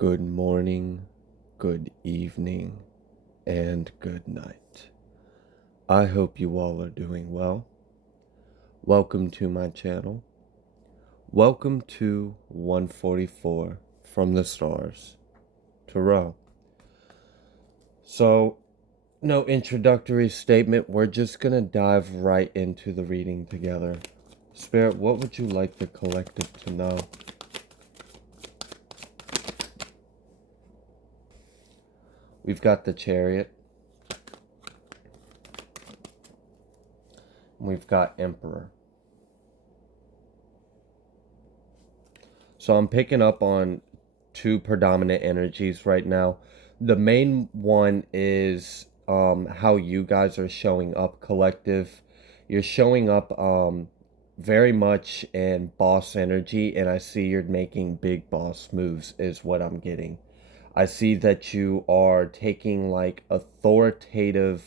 Good morning, good evening, and good night. I hope you all are doing well. Welcome to my channel. Welcome to 144 from the stars to Ra. So, no introductory statement. We're just gonna dive right into the reading together. Spirit, what would you like the collective to know? We've got the Chariot. We've got Emperor. So I'm picking up on two predominant energies right now. The main one is how you guys are showing up, collective. You're showing up very much in boss energy, and I see you're making big boss moves is what I'm getting. I see that you are taking like authoritative,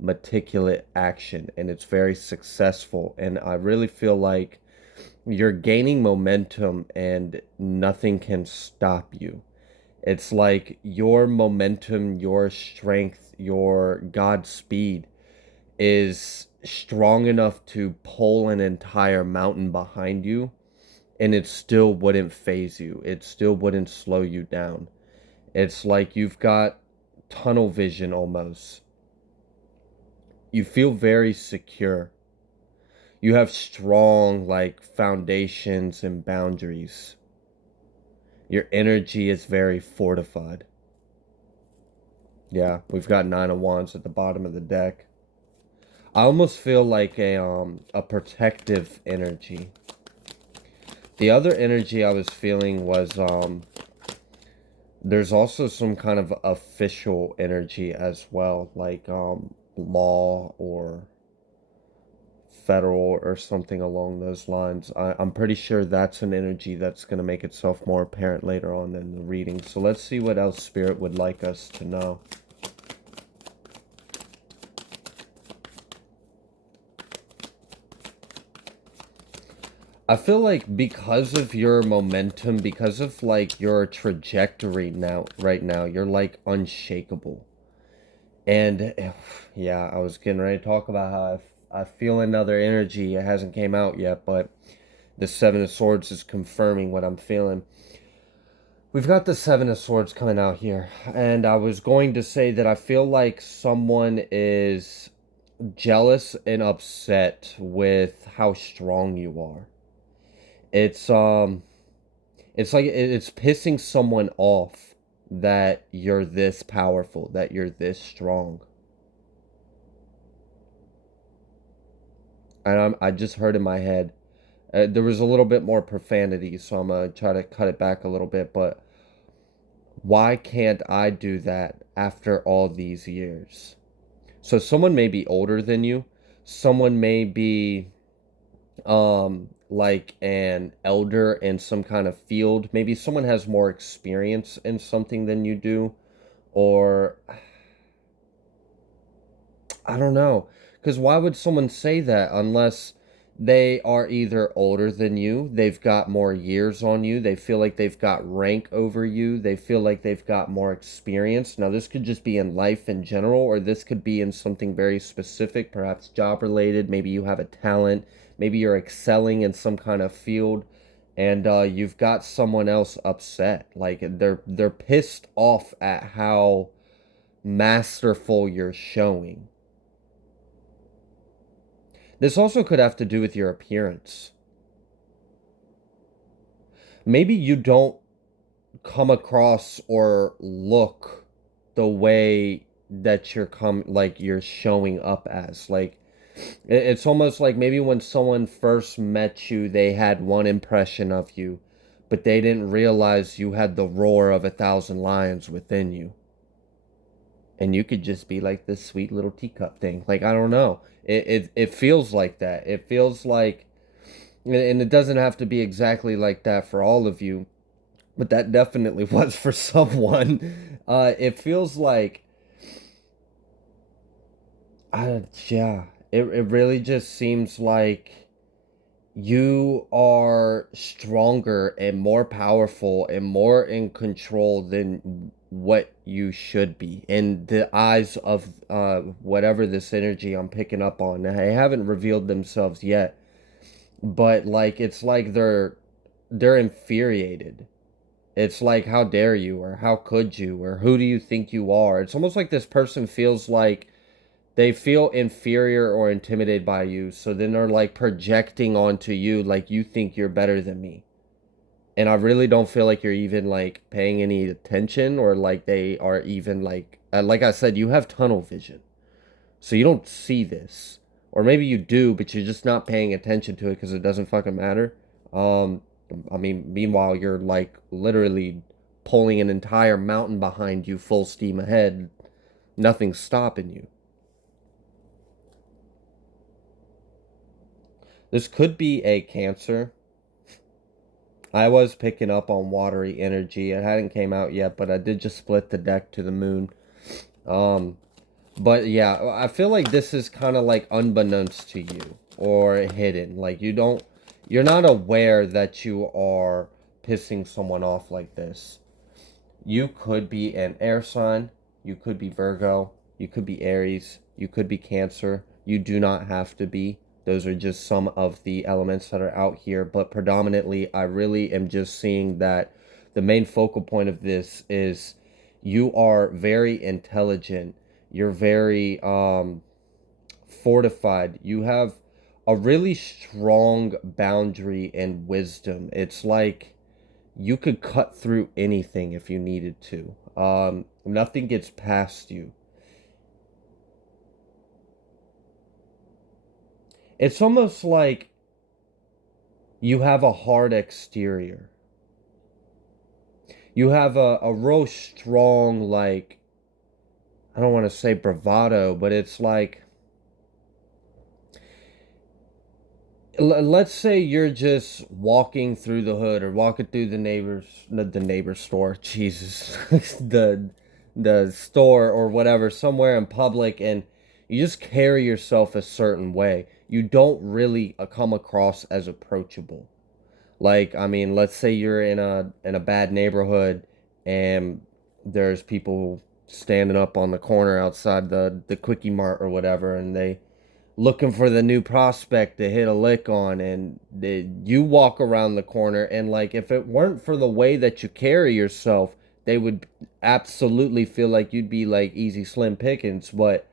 meticulous action, and it's very successful. And I really feel like you're gaining momentum and nothing can stop you. It's like your momentum, your strength, your Godspeed is strong enough to pull an entire mountain behind you, and it still wouldn't phase you. It still wouldn't slow you down. It's like you've got tunnel vision almost. You feel very secure. You have strong, like, foundations and boundaries. Your energy is very fortified. Yeah, we've got Nine of Wands at the bottom of the deck. I almost feel like a protective energy. The other energy I was feeling was there's also some kind of official energy as well, like law or federal or something along those lines. I'm pretty sure that's an energy that's going to make itself more apparent later on in the reading. So let's see what else Spirit would like us to know. I feel like because of your momentum, because of like your trajectory now, right now, you're like unshakable. And yeah, I was getting ready to talk about how I feel another energy. It hasn't came out yet, but the Seven of Swords is confirming what I'm feeling. We've got the Seven of Swords coming out here, and I was going to say that I feel like someone is jealous and upset with how strong you are. It's it's like it's pissing someone off that you're this powerful, that you're this strong. And I just heard in my head, there was a little bit more profanity, so I'm gonna try to cut it back a little bit. But why can't I do that after all these years? So someone may be older than you, someone may be like an elder in some kind of field. Maybe someone has more experience in something than you do, or I don't know. Because why would someone say that unless they are either older than you, they've got more years on you, they feel like they've got rank over you, they feel like they've got more experience. Now, this could just be in life in general, or this could be in something very specific, perhaps job related. Maybe you have a talent, maybe you're excelling in some kind of field, and you've got someone else upset. Like they're pissed off at how masterful you're showing. This also could have to do with your appearance. Maybe you don't come across or look the way that you're showing up as. Like it's almost like maybe when someone first met you, they had one impression of you, but they didn't realize you had the roar of 1,000 lions within you. And you could just be like this sweet little teacup thing. Like, I don't know. It feels like that. It feels like, and it doesn't have to be exactly like that for all of you, but that definitely was for someone. It feels like, yeah, it really just seems like you are stronger and more powerful and more in control than what you should be in the eyes of whatever this energy I'm picking up on. They haven't revealed themselves yet, but like it's like they're infuriated. It's like, how dare you, or how could you, or who do you think you are? It's almost like this person feels like they feel inferior or intimidated by you, so then they're like projecting onto you like you think you're better than me. And I really don't feel like you're even like paying any attention, or like they are even like I said, you have tunnel vision. So you don't see this. Or maybe you do, but you're just not paying attention to it because it doesn't fucking matter. Um, I mean, meanwhile, you're like literally pulling an entire mountain behind you full steam ahead. Nothing's stopping you. This could be a Cancer. I was picking up on watery energy. It hadn't came out yet, but I did just split the deck to the moon. Um, but yeah, I feel like this is kind of like unbeknownst to you or hidden. Like you're not aware that you are pissing someone off like this. You could be an air sign, you could be Virgo, you could be Aries, you could be Cancer. You do not have to be. Those are just some of the elements that are out here, but predominantly, I really am just seeing that the main focal point of this is you are very intelligent. You're very fortified. You have a really strong boundary and wisdom. It's like you could cut through anything if you needed to. Nothing gets past you. It's almost like you have a hard exterior. You have a real strong, like, I don't want to say bravado, but it's like, let's say you're just walking through the hood or walking through the neighbor's store, Jesus, the store or whatever, somewhere in public, and you just carry yourself a certain way. You don't really come across as approachable. Like, I mean, let's say you're in a bad neighborhood and there's people standing up on the corner outside the quickie mart or whatever, and they looking for the new prospect to hit a lick on, and you walk around the corner, and like if it weren't for the way that you carry yourself, they would absolutely feel like you'd be like easy slim pickings. But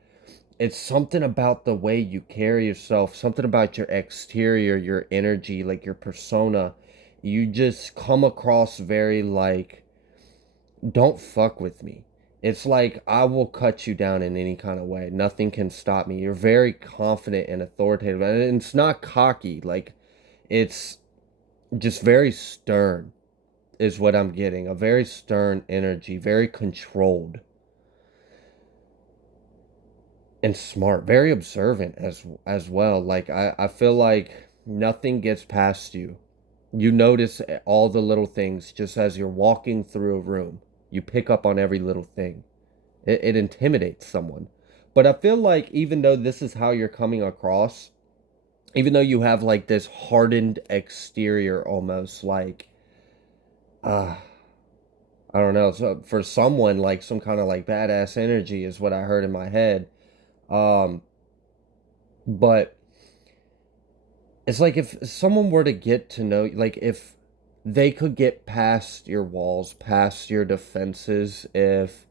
it's something about the way you carry yourself, something about your exterior, your energy, like your persona. You just come across very like, don't fuck with me. It's like I will cut you down in any kind of way. Nothing can stop me. You're very confident and authoritative. And it's not cocky. Like, it's just very stern, is what I'm getting. A very stern energy, very controlled and smart, very observant as well. Like I feel like nothing gets past you. You notice all the little things just as you're walking through a room. You pick up on every little thing. It intimidates someone. But I feel like even though this is how you're coming across, even though you have like this hardened exterior almost like uh I don't know, so for someone like some kind of like badass energy is what I heard in my head. Um but it's like if someone were to get to know, like if they could get past your walls, past your defenses, if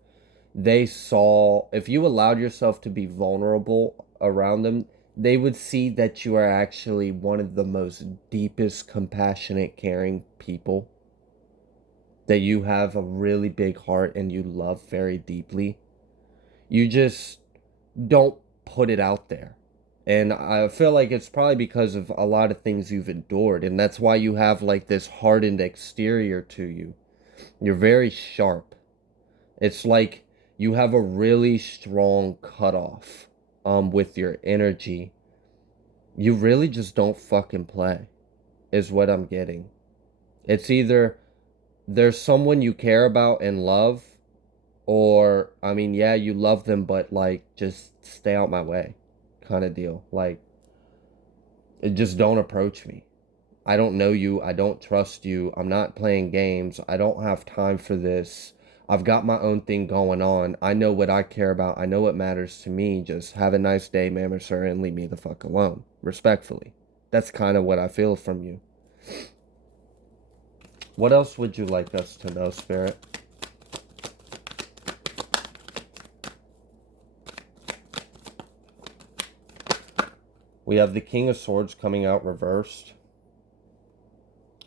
you allowed yourself to be vulnerable around them, they would see that you are actually one of the most deepest, compassionate, caring people, that you have a really big heart and you love very deeply. You just don't put it out there. And I feel like it's probably because of a lot of things you've endured, and that's why you have like this hardened exterior to you. You're very sharp. It's like you have a really strong cutoff with your energy. You really just don't fucking play, is what I'm getting. It's either there's someone you care about and love, or I mean, yeah, you love them, but like just stay out my way kind of deal. Like, just don't approach me. I don't know you. I don't trust you. I'm not playing games. I don't have time for this. I've got my own thing going on. I know what I care about. I know what matters to me. Just have a nice day, ma'am or sir, and leave me the fuck alone. Respectfully. That's kind of what I feel from you. What else would you like us to know, Spirit? We have the King of Swords coming out reversed,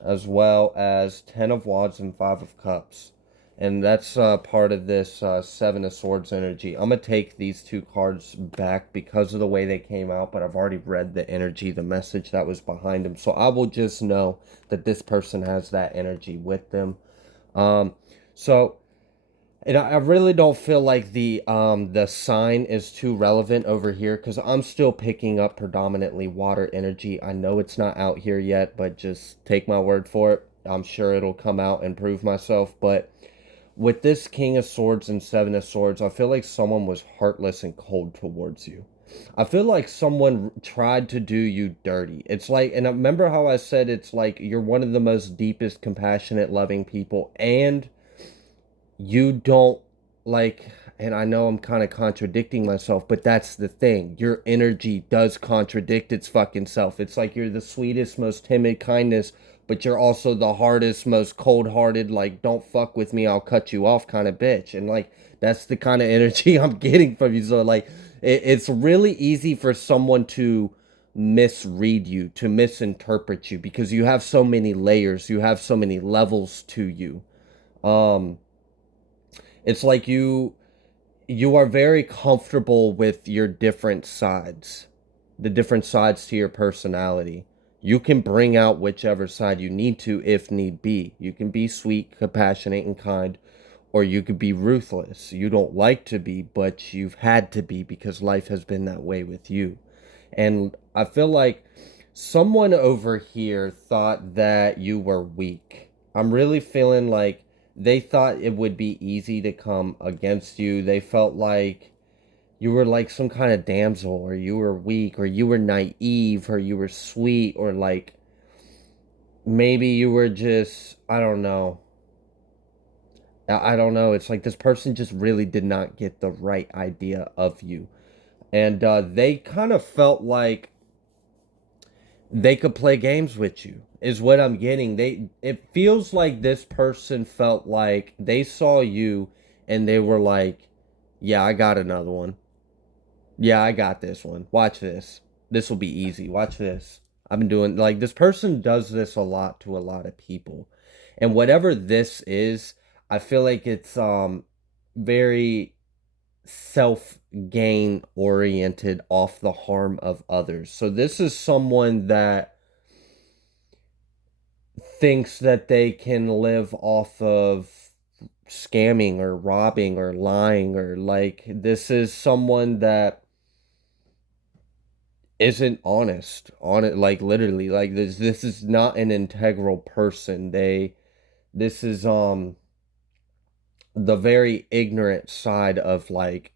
as well as 10 of Wands and 5 of Cups. And that's part of this 7 of Swords energy. I'm going to take these two cards back because of the way they came out, but I've already read the energy, the message that was behind them. So I will just know that this person has that energy with them. So and I really don't feel like the sign is too relevant over here because I'm still picking up predominantly water energy. I know it's not out here yet, but just take my word for it. I'm sure it'll come out and prove myself. But with this King of Swords and Seven of Swords, I feel like someone was heartless and cold towards you. I feel like someone tried to do you dirty. It's like, and I remember how I said it's like you're one of the most deepest, compassionate, loving people, and you don't like, and I know I'm kind of contradicting myself, but that's the thing. Your energy does contradict its fucking self. It's like you're the sweetest, most timid kindness, but you're also the hardest, most cold-hearted, like, don't fuck with me, I'll cut you off kind of bitch. And like that's the kind of energy I'm getting from you. So like it's really easy for someone to misread you, to misinterpret you, because you have so many layers, you have so many levels to you. um it's like you are very comfortable with your different sides, the different sides to your personality. You can bring out whichever side you need to if need be. You can be sweet, compassionate, and kind, or you could be ruthless. You don't like to be, but you've had to be because life has been that way with you. And I feel like someone over here thought that you were weak. I'm really feeling like they thought it would be easy to come against you. They felt like you were like some kind of damsel, or you were weak, or you were naive, or you were sweet, or like maybe you were just, I don't know. I don't know. It's like this person just really did not get the right idea of you. And they kind of felt like they could play games with you is what I'm getting. It feels like this person felt like they saw you and they were like, yeah, I got another one. Yeah, I got this one. Watch this. This will be easy. Watch this. I've been doing, like, this person does this a lot to a lot of people. And whatever this is, I feel like it's very self gain oriented off the harm of others. So this is someone that thinks that they can live off of scamming or robbing or lying, or like this is someone that isn't honest on it, like literally, like this is not an integral person. This is the very ignorant side of like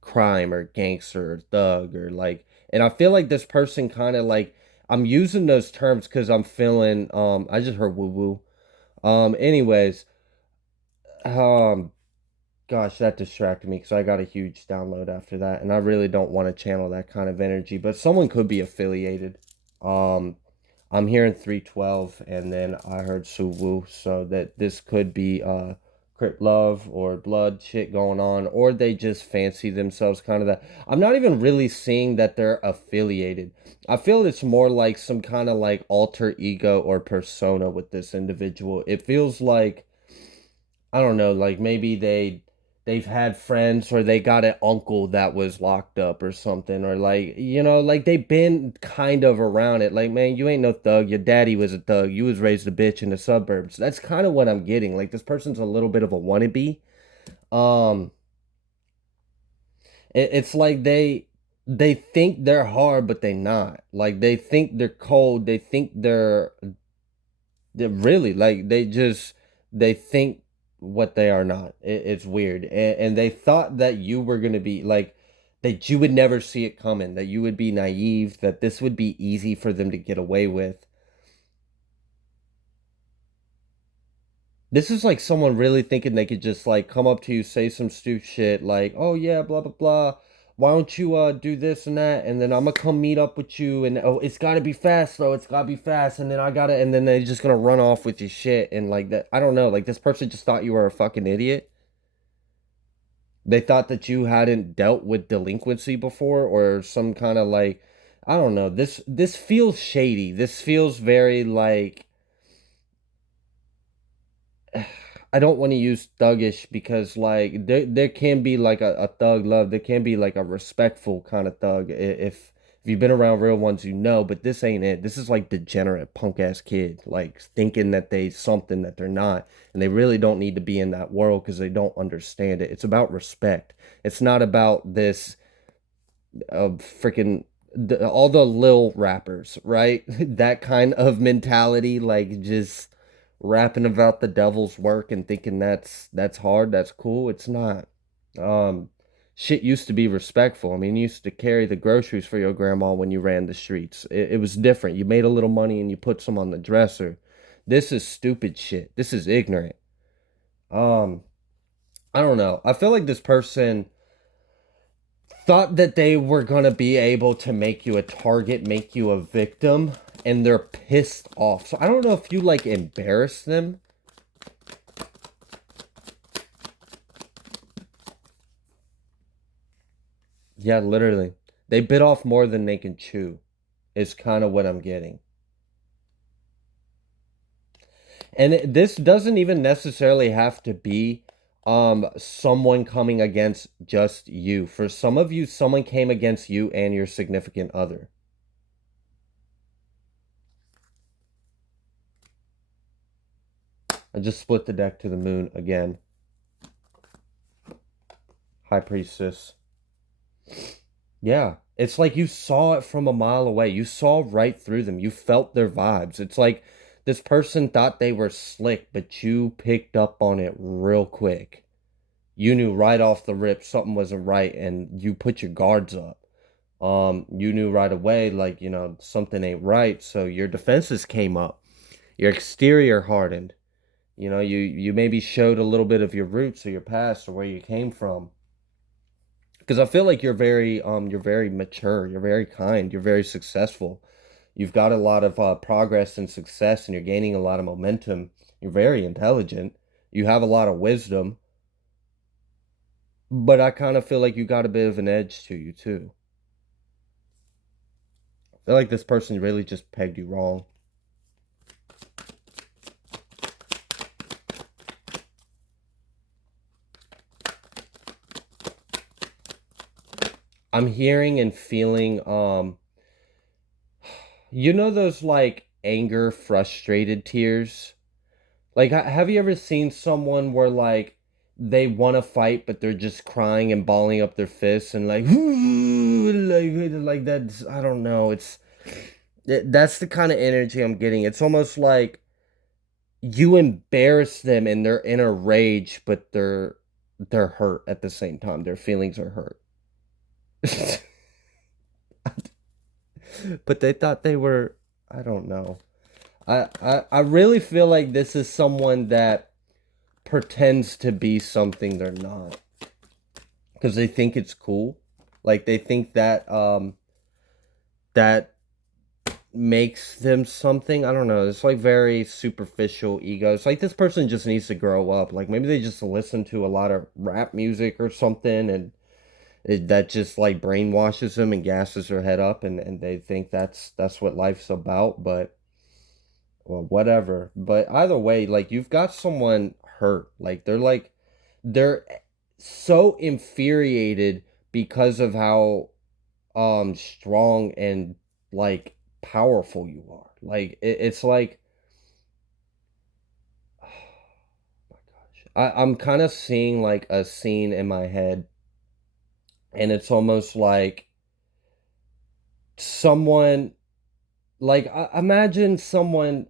crime or gangster or thug or like, and I feel like this person kind of like, I'm using those terms because I'm feeling I just heard woo woo. Anyways, um gosh, that distracted me because I got a huge download after that, and I really don't want to channel that kind of energy, but someone could be affiliated. um I'm hearing 312, and then I heard Suwu, so that this could be Crip Love or blood shit going on, or they just fancy themselves kind of that. I'm not even really seeing that they're affiliated. I feel it's more like some kind of like alter ego or persona with this individual. It feels like, I don't know, like maybe they've had friends, or they got an uncle that was locked up or something, or like, like they've been kind of around it. Like, man, you ain't no thug. Your daddy was a thug. You was raised a bitch in the suburbs. That's kind of what I'm getting. Like this person's a little bit of a wannabe. Um, it's like they think they're hard, but they not. Like they think they're cold. They think they're really like they think what they are not. It's weird, and they thought that you were gonna be like, that you would never see it coming, that you would be naive, that this would be easy for them to get away with. This is like someone really thinking they could just like come up to you, say some stupid shit like, "Oh yeah, blah blah blah. Why don't you do this and that?" And then I'm gonna come meet up with you, and oh, it's gotta be fast though. It's gotta be fast, and then I gotta, and then they're just gonna run off with your shit and like that. I don't know. Like this person just thought you were a fucking idiot. They thought that you hadn't dealt with delinquency before or some kind of like, I don't know. This feels shady. This feels very like, I don't want to use thuggish because like there can be like a thug love. There can be like a respectful kind of thug. If you've been around real ones, you know. But this ain't it. This is like degenerate punk ass kid, like thinking that they something that they're not, and they really don't need to be in that world because they don't understand it. It's about respect. It's not about this freaking all the lil rappers, right? That kind of mentality, like just rapping about the devil's work and thinking that's hard, that's cool. It's not. Um, Shit used to be respectful. I mean, you used to carry the groceries for your grandma when you ran the streets. It was different. You made a little money and you put some on the dresser. This is stupid shit. This is ignorant. Um, I don't know. I feel like this person thought that they were going to be able to make you a target, make you a victim, and they're pissed off. So I don't know if you like embarrass them. Yeah, literally. They bit off more than they can chew, is kind of what I'm getting. And this doesn't even necessarily have to be someone coming against just you. For some of you, someone came against you and your significant other. I just split the deck to the moon again. High Priestess. Yeah. It's like you saw it from a mile away. You saw right through them. You felt their vibes. It's like this person thought they were slick, but you picked up on it real quick. You knew right off the rip something wasn't right and you put your guards up. You knew right away, like, something ain't right. So your defenses came up. Your exterior hardened. You maybe showed a little bit of your roots or your past or where you came from. Because I feel like you're very mature, you're very kind, you're very successful. You've got a lot of progress and success, and you're gaining a lot of momentum. You're very intelligent. You have a lot of wisdom, but I kind of feel like you got a bit of an edge to you too. I feel like this person really just pegged you wrong. I'm hearing and feeling those like anger, frustrated tears? Like, have you ever seen someone where like they want to fight, but they're just crying and balling up their fists and like, like that's I don't know. That's the kind of energy I'm getting. It's almost like you embarrass them and they're in a rage, but they're hurt at the same time. Their feelings are hurt, but they thought they were. I don't know. I really feel like this is someone that pretends to be something they're not because they think it's cool. Like they think that makes them something. I don't know. It's like very superficial ego. It's like this person just needs to grow up. Like maybe they just listen to a lot of rap music or something and that just like brainwashes them and gasses their head up and they think that's what life's about, but well, whatever. But either way, like you've got someone hurt. Like they're so infuriated because of how strong and like powerful you are. Like it's like oh my gosh. I'm kind of seeing like a scene in my head and it's almost like someone like imagine someone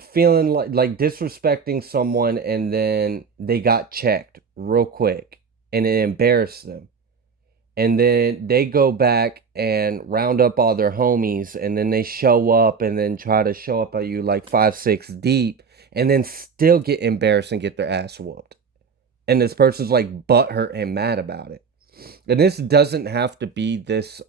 feeling like disrespecting someone and then they got checked real quick and it embarrassed them and then they go back and round up all their homies and then they show up and then try to show up at you like 5 6 deep and then still get embarrassed and get their ass whooped. And this person's like butthurt and mad about it. And this doesn't have to be this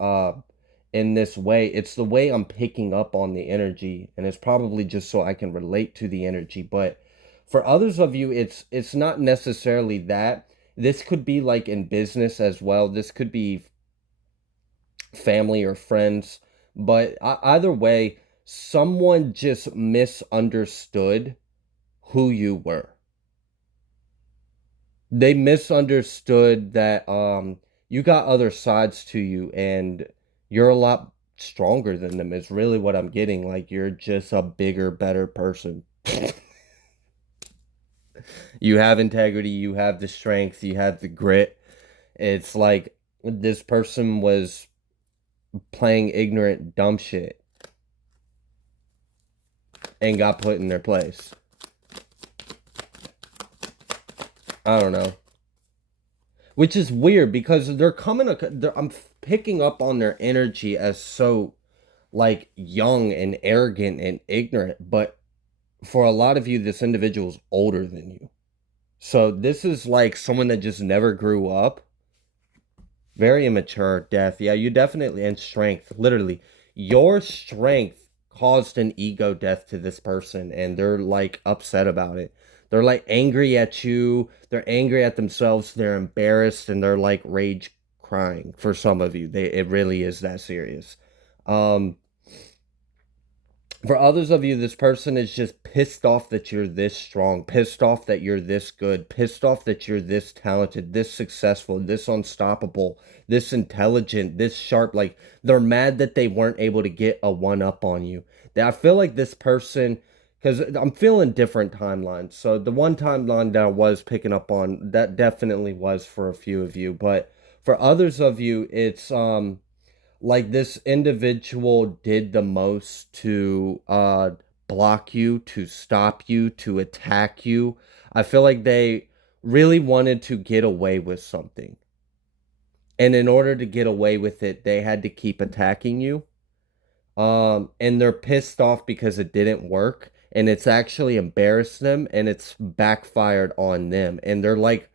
in this way. It's the way I'm picking up on the energy, and it's probably just so I can relate to the energy. But for others of you, it's not necessarily that. This could be like in business as well. This could be family or friends. But either way, someone just misunderstood who you were. They misunderstood that you got other sides to you, and you're a lot stronger than them is really what I'm getting. Like, you're just a bigger, better person. You have integrity, you have the strength, you have the grit. It's like this person was playing ignorant dumb shit and got put in their place. I don't know. Which is weird because I'm picking up on their energy as so like young and arrogant and ignorant, but for a lot of you, this individual's older than you. So this is like someone that just never grew up. Very immature, death. Yeah, you definitely, and strength. Literally, your strength caused an ego death to this person, and they're like upset about it. They're like angry at you. They're angry at themselves. They're embarrassed, and they're like rage crying. For some of you, it really is that serious. Um, For others of you, this person is just pissed off that you're this strong, pissed off that you're this good, pissed off that you're this talented, this successful, this unstoppable, this intelligent, this sharp. Like, they're mad that they weren't able to get a one up on you. I feel like this person, because I'm feeling different timelines. So the one timeline that I was picking up on, that definitely was for a few of you. But for others of you, it's like this individual did the most to block you, to stop you, to attack you. I feel like they really wanted to get away with something. And in order to get away with it, they had to keep attacking you. And they're pissed off because it didn't work, and it's actually embarrassed them, and it's backfired on them. And they're like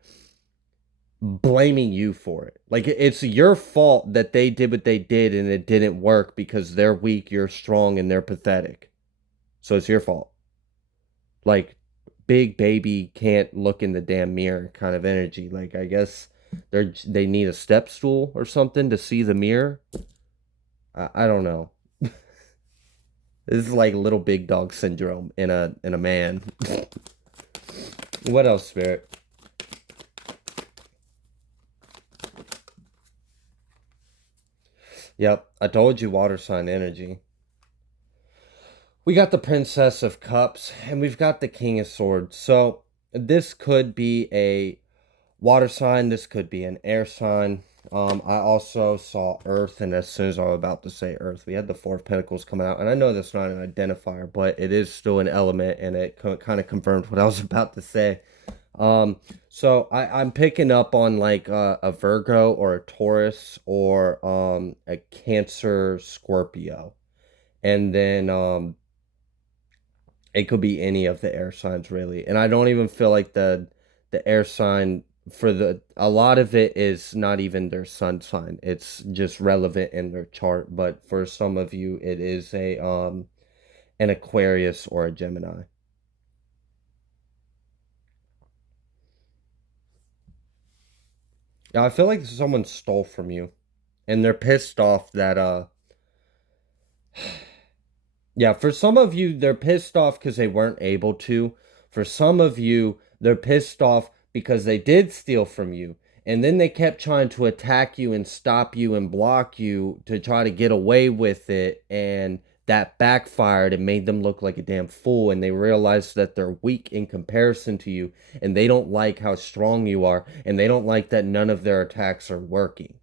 blaming you for it. Like, it's your fault that they did what they did and it didn't work because they're weak, you're strong, and they're pathetic. So it's your fault. Like, big baby can't look in the damn mirror kind of energy. Like, I guess they need a step stool or something to see the mirror. I don't know. This is like little big dog syndrome in a man. What else, Spirit? Yep, I told you water sign energy. We got the Princess of Cups, and we've got the King of Swords. So this could be a water sign. This could be an air sign. I also saw Earth, and as soon as I was about to say Earth, we had the Four of Pentacles coming out. And I know that's not an identifier, but it is still an element, and it kind of confirmed what I was about to say. So I'm picking up on like a Virgo or a Taurus or a Cancer Scorpio. And then it could be any of the air signs really. And I don't even feel like the air sign for a lot of it is not even their sun sign. It's just relevant in their chart, but for some of you it is a an Aquarius or a Gemini. Yeah, I feel like someone stole from you and they're pissed off that yeah, for some of you, they're pissed off because they weren't able to. For some of you, they're pissed off because they did steal from you. And then they kept trying to attack you and stop you and block you to try to get away with it. And that backfired and made them look like a damn fool. And they realized that they're weak in comparison to you. And they don't like how strong you are. And they don't like that none of their attacks are working.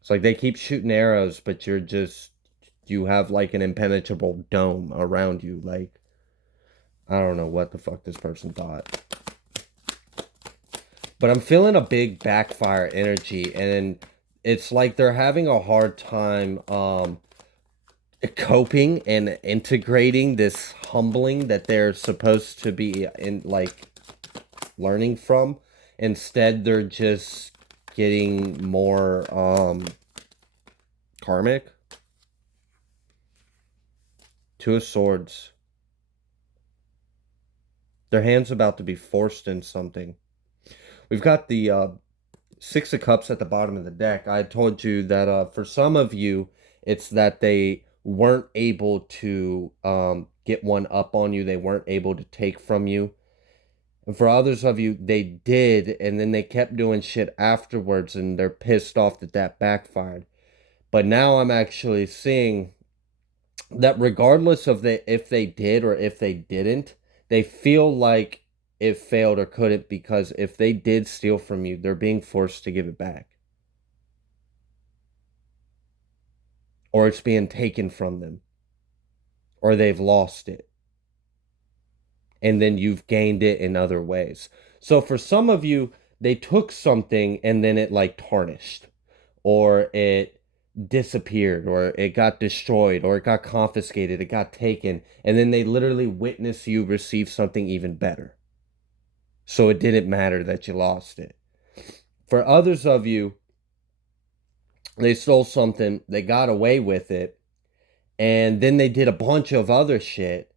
It's like they keep shooting arrows, but you have like an impenetrable dome around you. Like, I don't know what the fuck this person thought. But I'm feeling a big backfire energy, and it's like they're having a hard time. coping and integrating this humbling that they're supposed to be in, like, learning from. Instead, they're just getting more karmic. Two of Swords. Their hand's about to be forced in something. We've got the Six of Cups at the bottom of the deck. I told you that for some of you, it's that they weren't able to get one up on you. They weren't able to take from you. And for others of you, they did, and then they kept doing shit afterwards, and they're pissed off that that backfired. But now I'm actually seeing that regardless of if they did or if they didn't, they feel like it failed or couldn't, because if they did steal from you, they're being forced to give it back. Or it's being taken from them. Or they've lost it. And then you've gained it in other ways. So for some of you, they took something and then it like tarnished, or it disappeared, or it got destroyed, or it got confiscated, it got taken, and then they literally witness you receive something even better. So it didn't matter that you lost it. For others of you, they stole something, they got away with it, and then they did a bunch of other shit.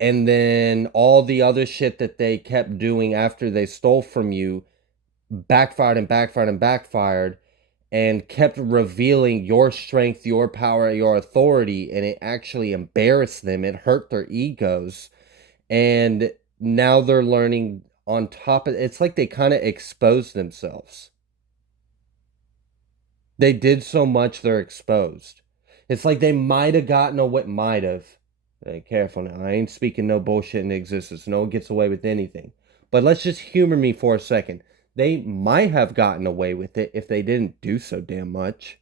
And then all the other shit that they kept doing after they stole from you backfired and backfired and backfired, and kept revealing your strength, your power, your authority, and it actually embarrassed them. It hurt their egos. And now they're learning on top of it's like they kind of exposed themselves. They did so much, they're exposed. It's like they might have gotten away, might have. Hey, careful now. I ain't speaking no bullshit in existence. No one gets away with anything. But let's just humor me for a second. They might have gotten away with it if they didn't do so damn much.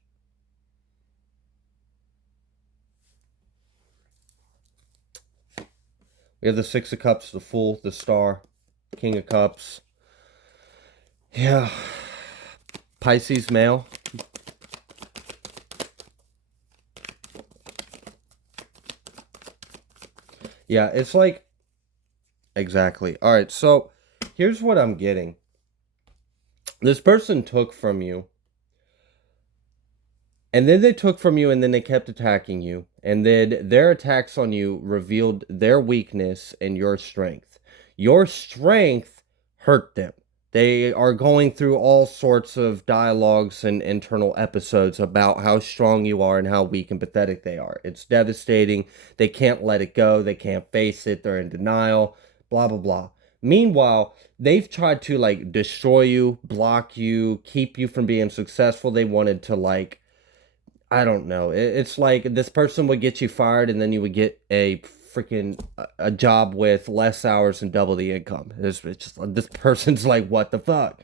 We have the Six of Cups, the Fool, the Star, King of Cups. Yeah. Pisces male. Yeah, it's like... Exactly. All right, so here's what I'm getting. This person took from you, and then they took from you, and then they kept attacking you. And then their attacks on you revealed their weakness and your strength. Your strength hurt them. They are going through all sorts of dialogues and internal episodes about how strong you are and how weak and pathetic they are. It's devastating. They can't let it go. They can't face it. They're in denial. Blah, blah, blah. Meanwhile, they've tried to like destroy you, block you, keep you from being successful. They wanted to like, I don't know. It's like this person would get you fired, and then you would get a freaking a job with less hours and double the income. It's just this person's like, what the fuck?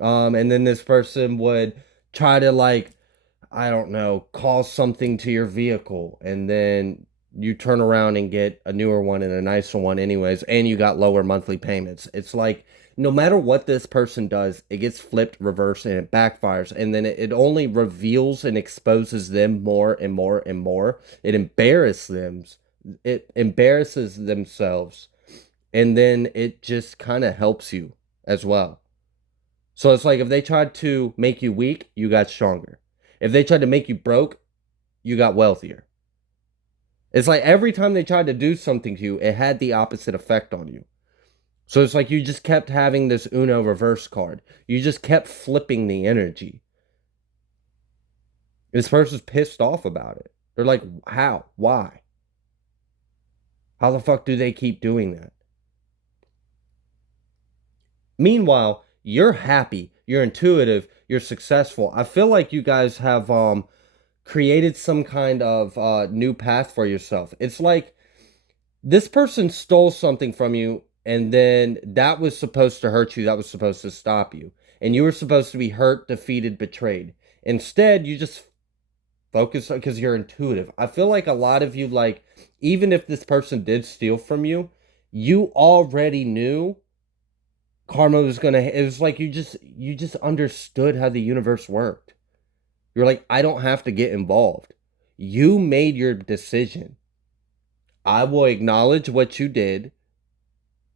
And then this person would try to like, I don't know, cause something to your vehicle, and then you turn around and get a newer one and a nicer one anyways, and you got lower monthly payments. It's like no matter what this person does, it gets flipped, reversed, and it backfires, and then it only reveals and exposes them more and more and more. It embarrasses themselves, and then it just kind of helps you as well. So it's like if they tried to make you weak, you got stronger. If they tried to make you broke, you got wealthier. It's like every time they tried to do something to you, it had the opposite effect on you. So it's like you just kept having this Uno reverse card. You just kept flipping the energy. This person's pissed off about it. They're like, how? Why? How the fuck do they keep doing that? Meanwhile, you're happy, you're intuitive, you're successful. I feel like you guys have created some kind of new path for yourself. It's like this person stole something from you, and then that was supposed to hurt you, that was supposed to stop you. And you were supposed to be hurt, defeated, betrayed. Instead, you just focus because you're intuitive. I feel like a lot of you, like, even if this person did steal from you, you already knew karma was gonna, it was like you just understood how the universe worked. You're like, I don't have to get involved. You made your decision. I will acknowledge what you did,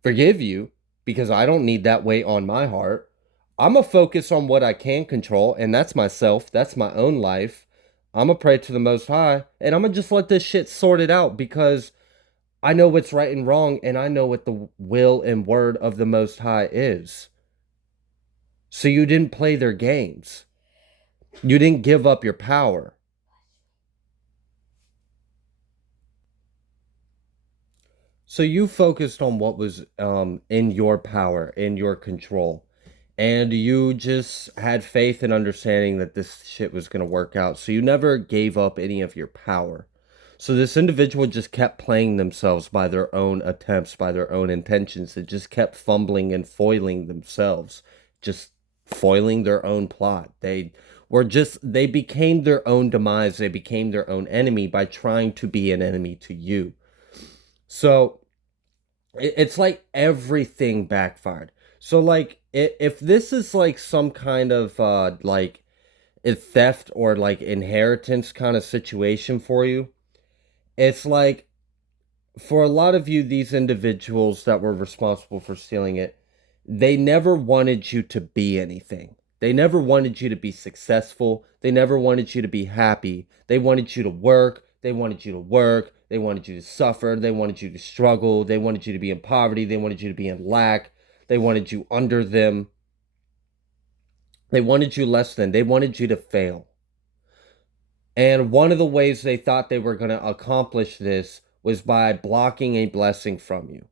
forgive you, because I don't need that weight on my heart. I'm going to focus on what I can control, and that's myself. That's my own life. I'm going to pray to the Most High, and I'm going to just let this shit sort it out because I know what's right and wrong, and I know what the will and word of the Most High is. So you didn't play their games. You didn't give up your power. So you focused on what was in your power, in your control. And you just had faith and understanding that this shit was going to work out. So you never gave up any of your power. So this individual just kept playing themselves by their own attempts, by their own intentions. It just kept fumbling and foiling themselves, just foiling their own plot. They became their own demise. They became their own enemy by trying to be an enemy to you. So it's like everything backfired. So like if this is like some kind of like a theft or like inheritance kind of situation for you, it's like for a lot of you, these individuals that were responsible for stealing it, they never wanted you to be anything. They never wanted you to be successful. They never wanted you to be happy. They wanted you to work. They wanted you to work. They wanted you to suffer. They wanted you to struggle. They wanted you to be in poverty. They wanted you to be in lack. They wanted you under them. They wanted you less than. They wanted you to fail. And one of the ways they thought they were going to accomplish this was by blocking a blessing from you.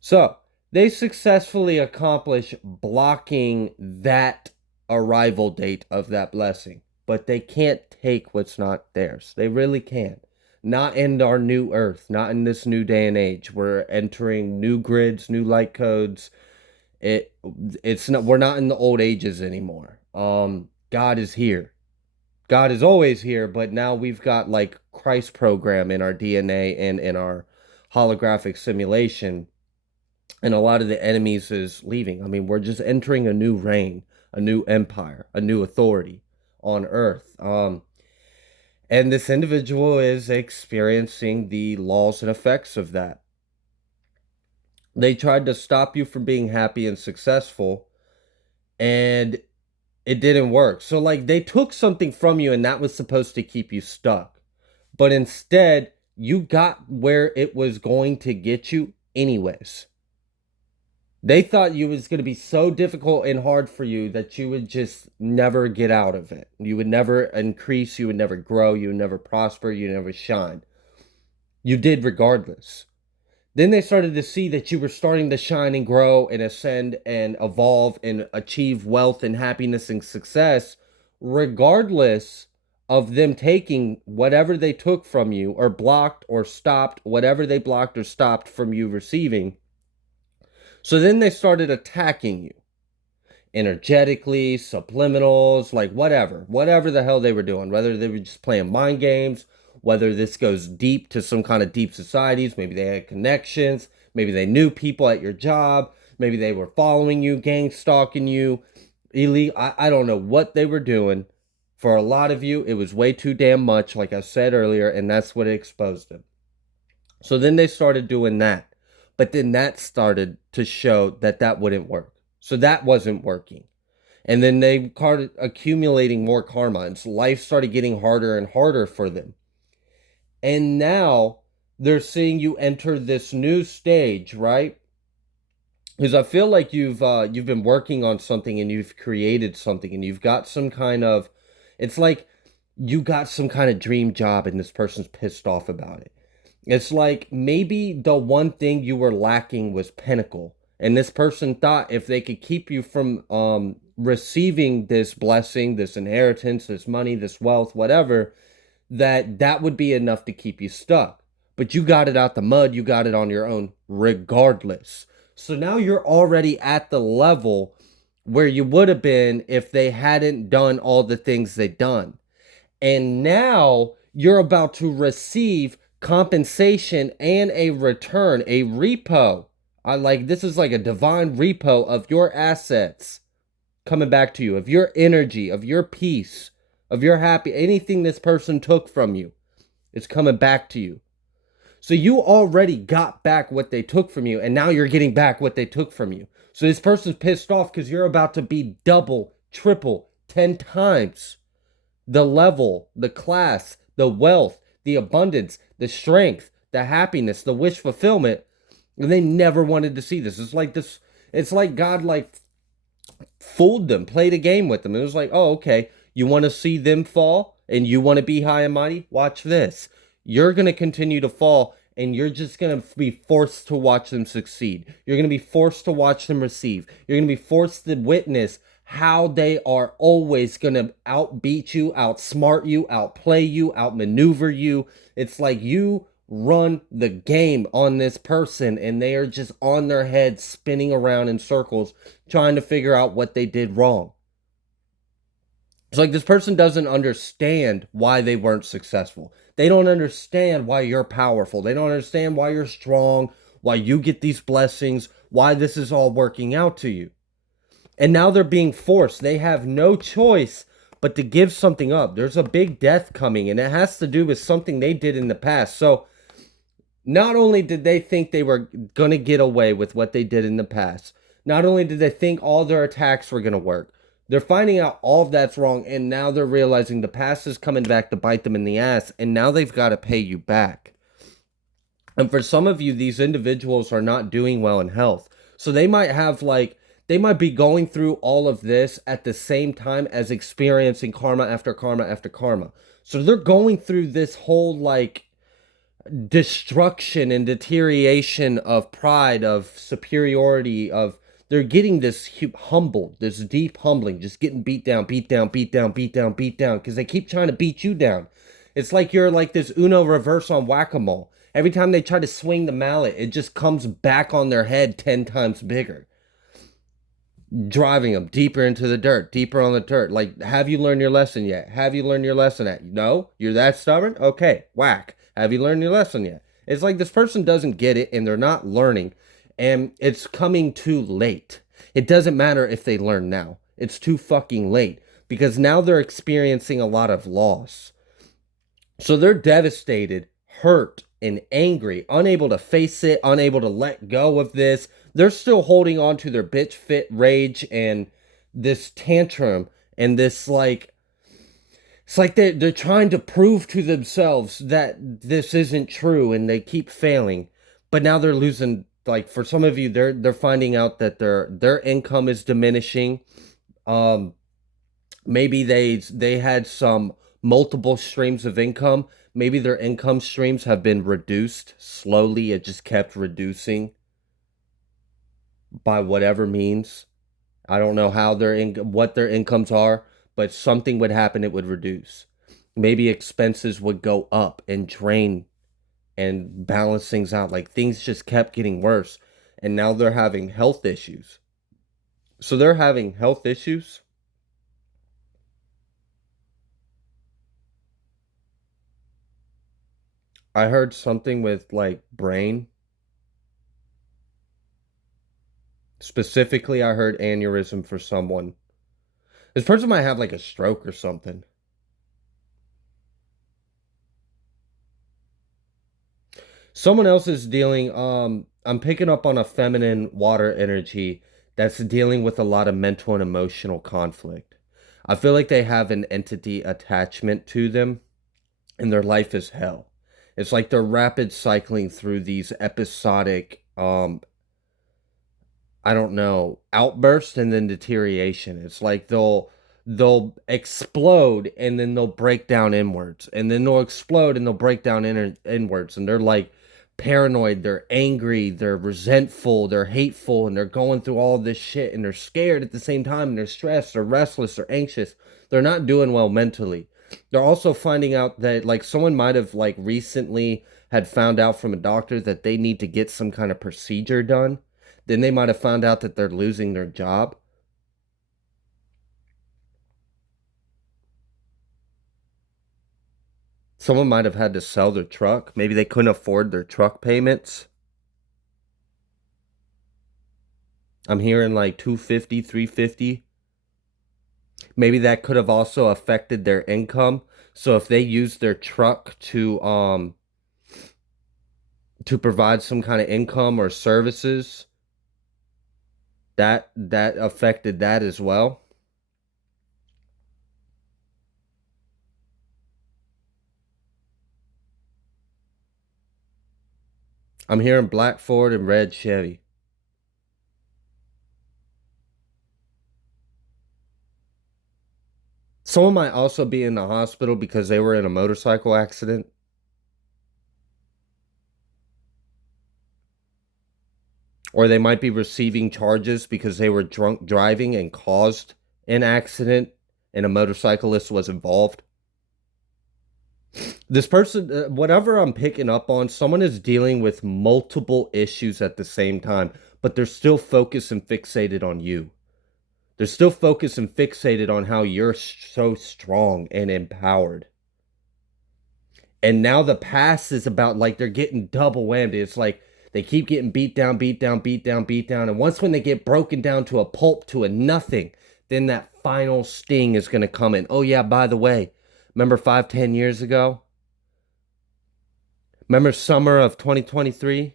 So they successfully accomplish blocking that arrival date of that blessing, but they can't take what's not theirs. They really can't. Not in our new earth, not in this new day and age. We're entering new grids, new light codes. It's not. We're not in the old ages anymore. God is here. God is always here, but now we've got like Christ program in our DNA and in our holographic simulation, and a lot of the enemies is leaving. I mean, we're just entering a new reign, a new empire, a new authority on earth. And this individual is experiencing the laws and effects of that. They tried to stop you from being happy and successful, and it didn't work. So like they took something from you and that was supposed to keep you stuck. But instead, you got where it was going to get you anyways. They thought you was going to be so difficult and hard for you that you would just never get out of it. You would never increase, you would never grow, you would never prosper, you would never shine. You did regardless. Then they started to see that you were starting to shine and grow and ascend and evolve and achieve wealth and happiness and success, regardless of them taking whatever they took from you or blocked or stopped, whatever they blocked or stopped from you receiving. So then they started attacking you energetically, subliminals, like whatever the hell they were doing, whether they were just playing mind games, whether this goes deep to some kind of deep societies, maybe they had connections, maybe they knew people at your job, maybe they were following you, gang stalking you, illegal. I don't know what they were doing. For a lot of you, it was way too damn much, like I said earlier, and that's what exposed them. So then they started doing that. But then that started to show that that wouldn't work. So that wasn't working. And then they started accumulating more karma. And so life started getting harder and harder for them. And now they're seeing you enter this new stage, right? Because I feel like you've been working on something and you've created something and you've got some kind of, it's like you got some kind of dream job and this person's pissed off about it. It's like maybe the one thing you were lacking was pinnacle. And this person thought if they could keep you from receiving this blessing, this inheritance, this money, this wealth, whatever, that would be enough to keep you stuck. But you got it out the mud, you got it on your own, regardless. So now you're already at the level where you would have been if they hadn't done all the things they've done. And now you're about to receive compensation and a return, a repo. This is like a divine repo of your assets coming back to you, of your energy, of your peace, of your happy, anything this person took from you, it's coming back to you. So you already got back what they took from you, and now you're getting back what they took from you. So this person's pissed off because you're about to be double, triple, 10 times the level, the class, the wealth, the abundance, the strength, the happiness, the wish fulfillment. And they never wanted to see this. It's like God like fooled them, played a game with them. It was like, oh, okay, you want to see them fall and you want to be high and mighty? Watch this. You're going to continue to fall and you're just going to be forced to watch them succeed. You're going to be forced to watch them receive. You're going to be forced to witness how they are always going to outbeat you, outsmart you, outplay you, outmaneuver you. It's like you run the game on this person and they are just on their head spinning around in circles trying to figure out what they did wrong. It's like this person doesn't understand why they weren't successful. They don't understand why you're powerful. They don't understand why you're strong, why you get these blessings, why this is all working out to you. And now they're being forced. They have no choice but to give something up. There's a big death coming, and it has to do with something they did in the past. So not only did they think they were going to get away with what they did in the past, not only did they think all their attacks were going to work, they're finding out all of that's wrong, and now they're realizing the past is coming back to bite them in the ass, and now they've got to pay you back. And for some of you, these individuals are not doing well in health. So they might have they might be going through all of this at the same time as experiencing karma after karma after karma. So they're going through this whole destruction and deterioration of pride, of superiority, of they're getting this humbled, this deep humbling, just getting beat down, beat down, beat down, beat down, beat down, because they keep trying to beat you down. It's like you're like this Uno reverse on whack-a-mole. Every time they try to swing the mallet, it just comes back on their head 10 times bigger, driving them deeper into the dirt, deeper on the dirt. Like, have you learned your lesson yet? Have you learned your lesson yet? No? You're that stubborn? Okay, whack. Have you learned your lesson yet? It's like this person doesn't get it and they're not learning, and it's coming too late. It doesn't matter if they learn now. It's too fucking late because now they're experiencing a lot of loss. So they're devastated, hurt, and angry, unable to face it, unable to let go of this. They're still holding on to their bitch fit rage and this tantrum and this it's like they're trying to prove to themselves that this isn't true and they keep failing. But now they're losing, like for some of you, they're finding out that their income is diminishing. Maybe they had some multiple streams of income. Maybe their income streams have been reduced slowly. It just kept reducing by whatever means. I don't know how what their incomes are, but something would happen, it would reduce. Maybe expenses would go up and drain and balance things out. Like things just kept getting worse. And now they're having health issues. So they're having health issues. I heard something with like brain. Specifically, I heard aneurysm for someone. This person might have like a stroke or something. Someone else is dealing, I'm picking up on a feminine water energy that's dealing with a lot of mental and emotional conflict. I feel like they have an entity attachment to them and their life is hell. It's like they're rapid cycling through these episodic, I don't know, outburst and then deterioration. It's like they'll explode and then they'll break down inwards, and then they'll explode and they'll break down inwards, and they're like paranoid, they're angry, they're resentful, they're hateful, and they're going through all this shit, and they're scared at the same time, and they're stressed, they're restless, they're anxious. They're not doing well mentally. They're also finding out that like someone might have like recently had found out from a doctor that they need to get some kind of procedure done. Then they might have found out that they're losing their job. Someone might have had to sell their truck. Maybe they couldn't afford their truck payments. I'm hearing like 250, 350. Maybe that could have also affected their income. So if they use their truck to provide some kind of income or services, that affected that as well. I'm hearing black Ford and red Chevy. Someone might also be in the hospital because they were in a motorcycle accident. Or they might be receiving charges because they were drunk driving and caused an accident and a motorcyclist was involved. This person, whatever I'm picking up on, someone is dealing with multiple issues at the same time, but they're still focused and fixated on you. They're still focused and fixated on how you're so strong and empowered. And now the past is about like they're getting double whammed. It's like they keep getting beat down, beat down, beat down, beat down. And once when they get broken down to a pulp, to a nothing, then that final sting is going to come in. Oh, yeah, by the way, remember 5, 10 years ago? Remember summer of 2023?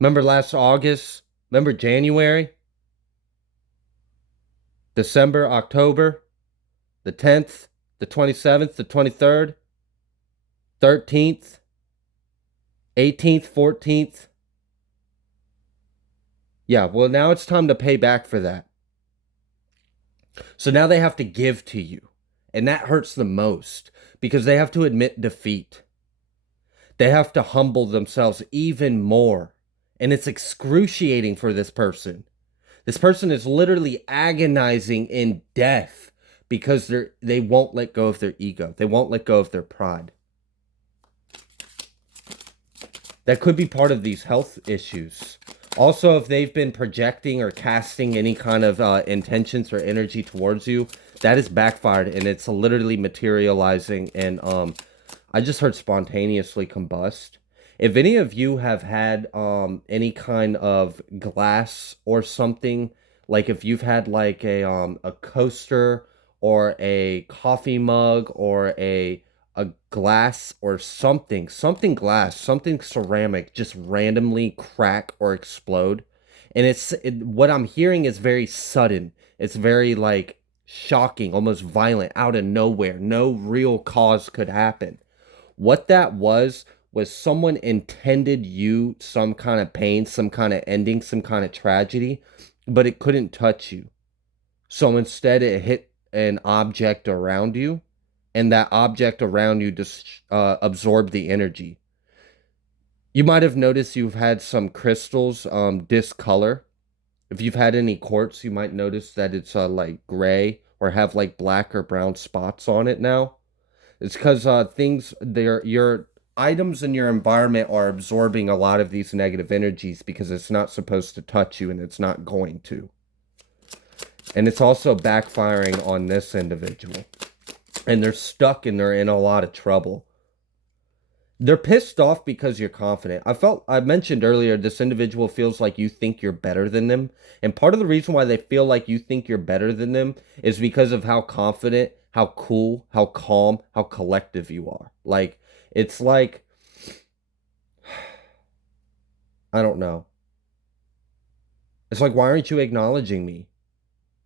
Remember last August? Remember January? December, October? The 10th, the 27th, the 23rd, 13th, 18th, 14th? Yeah, well, now it's time to pay back for that. So now they have to give to you. And that hurts the most because they have to admit defeat. They have to humble themselves even more. And it's excruciating for this person. This person is literally agonizing in death because they won't let go of their ego. They won't let go of their pride. That could be part of these health issues. Also, if they've been projecting or casting any kind of intentions or energy towards you, that is backfired and it's literally materializing. And I just heard spontaneously combust. If any of you have had any kind of glass or something, like if you've had like a coaster or a coffee mug or a glass or something glass, something ceramic just randomly crack or explode. And what I'm hearing is very sudden. It's very like shocking, almost violent, out of nowhere. No real cause could happen. What that was someone intended you some kind of pain, some kind of ending, some kind of tragedy, but it couldn't touch you. So instead, it hit an object around you, and that object around you just absorbed the energy. You might have noticed you've had some crystals discolor. If you've had any quartz, you might notice that it's like gray or have like black or brown spots on it now. It's because your items in your environment are absorbing a lot of these negative energies because it's not supposed to touch you and it's not going to. And it's also backfiring on this individual. And they're stuck and they're in a lot of trouble. They're pissed off because you're confident. I mentioned earlier, this individual feels like you think you're better than them. And part of the reason why they feel like you think you're better than them is because of how confident, how cool, how calm, how collective you are. Like, it's like, I don't know. It's like, why aren't you acknowledging me?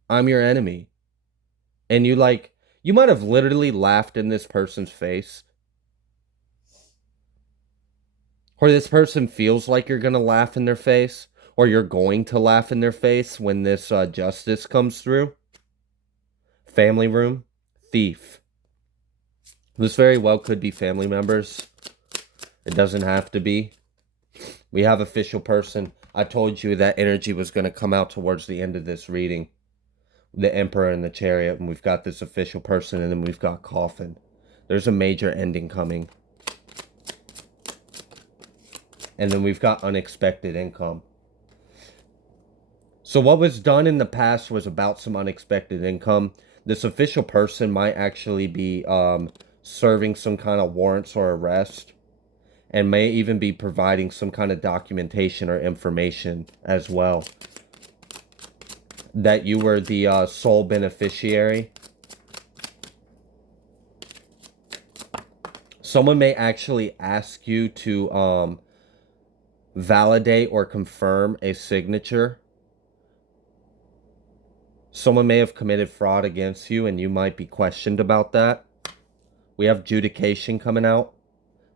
I'm your enemy. And you might have literally laughed in this person's face. Or this person feels like you're going to laugh in their face, or you're going to laugh in their face when this justice comes through. Family room, thief. This very well could be family members. It doesn't have to be. We have official person. I told you that energy was going to come out towards the end of this reading. The Emperor and the Chariot, and we've got this official person, and then we've got Coffin. There's a major ending coming. And then we've got unexpected income. So what was done in the past was about some unexpected income. This official person might actually be serving some kind of warrants or arrest, and may even be providing some kind of documentation or information as well. that you were the sole beneficiary. Someone may actually ask you to validate or confirm a signature. Someone may have committed fraud against you and you might be questioned about that. We have adjudication coming out.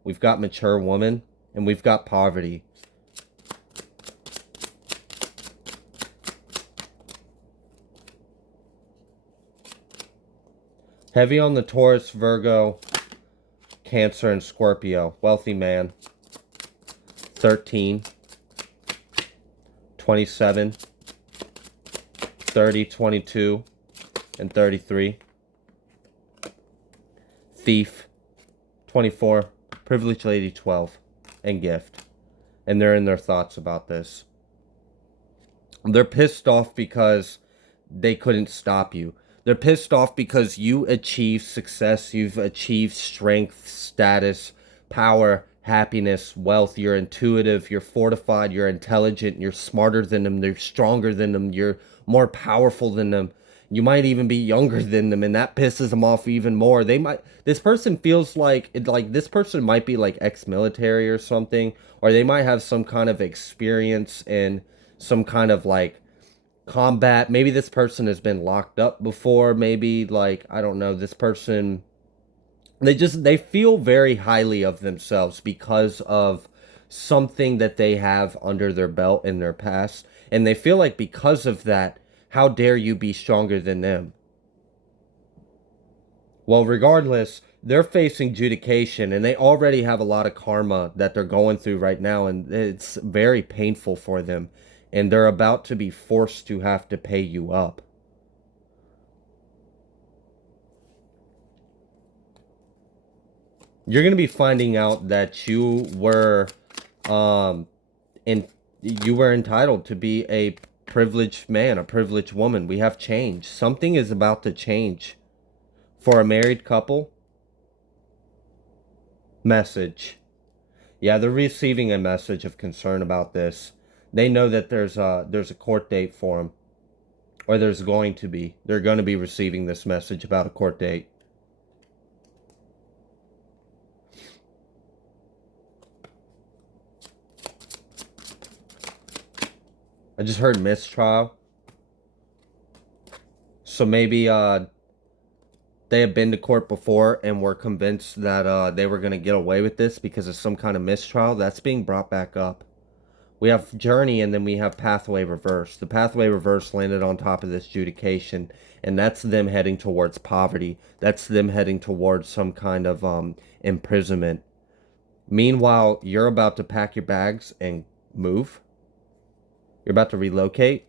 We've got mature woman and we've got poverty. Heavy on the Taurus, Virgo, Cancer, and Scorpio. Wealthy man. 13, 27, 30, 22, and 33. Thief, 24, privileged lady, 12, and gift. And they're in their thoughts about this. They're pissed off because they couldn't stop you. They're pissed off because you achieved success, you've achieved strength, status, power, happiness, wealth. You're intuitive, you're fortified, you're intelligent, you're smarter than them, you're stronger than them, you're more powerful than them. You might even be younger than them, and that pisses them off even more. This person feels like this person might be like ex-military or something, or they might have some kind of experience in some kind of like combat. Maybe this person has been locked up before. Maybe like, I don't know, this person, they feel very highly of themselves because of something that they have under their belt in their past. And they feel like because of that, how dare you be stronger than them? Well, regardless, they're facing adjudication and they already have a lot of karma that they're going through right now, and it's very painful for them. And they're about to be forced to have to pay you up. You're going to be finding out that you were entitled to be a privileged man, a privileged woman. We have change. Something is about to change. For a married couple, message. Yeah, they're receiving a message of concern about this. They know that there's a court date for them, or there's going to be. They're going to be receiving this message about a court date. I just heard mistrial. So maybe they have been to court before and were convinced that they were going to get away with this because of some kind of mistrial. That's being brought back up. We have journey and then we have pathway reverse. The pathway reverse landed on top of this adjudication, and that's them heading towards poverty. That's them heading towards some kind of imprisonment. Meanwhile, you're about to pack your bags and move. You're about to relocate.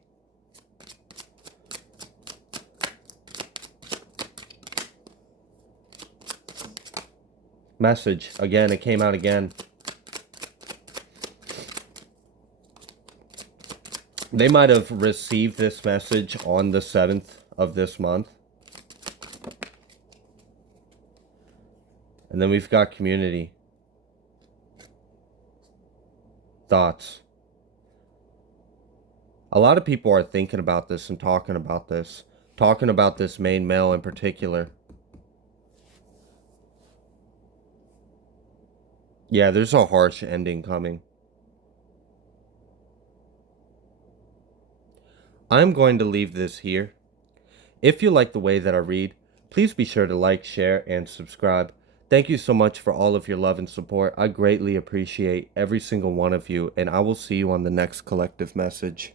Message. Again, it came out again. They might have received this message on the 7th of this month. And then we've got community. Thoughts. A lot of people are thinking about this and talking about this. Talking about this main male in particular. Yeah, there's a harsh ending coming. I'm going to leave this here. If you like the way that I read, please be sure to like, share, and subscribe. Thank you so much for all of your love and support. I greatly appreciate every single one of you, and I will see you on the next collective message.